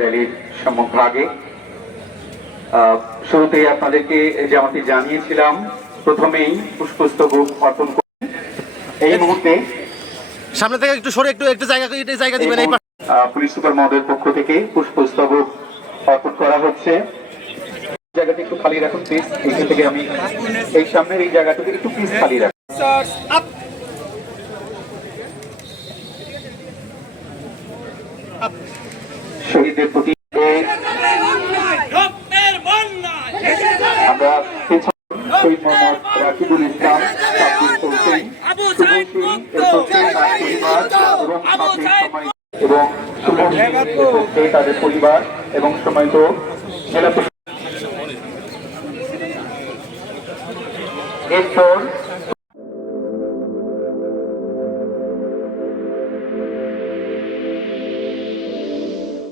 র্যালির সম্মুখভাগে শুরুতেই আপনাদেরকে যেমনটি জানিয়েছিলাম, প্রথমেই পুষ্পস্তবক অর্পণ করবেন। এই মুহূর্তে সামনে থেকে একটু সরে একটু জায়গা দিবেন। এই পুলিশ সুপার মহোদয়ের পক্ষ থেকে পুষ্পস্তবক অর্পণ করা হচ্ছে। জায়গাটা একটু খালি রাখুন প্লিজ। এইখান থেকে আমি এই সামনের এই জায়গাটাকে একটু প্লিজ খালি রাখুন। শহীদদের প্রতি আমরা শহীদ মোহাম্মদ রাকিবুল ইসলাম, এবং তাদের পরিবার এবং সম্মানিত জেলা এরপর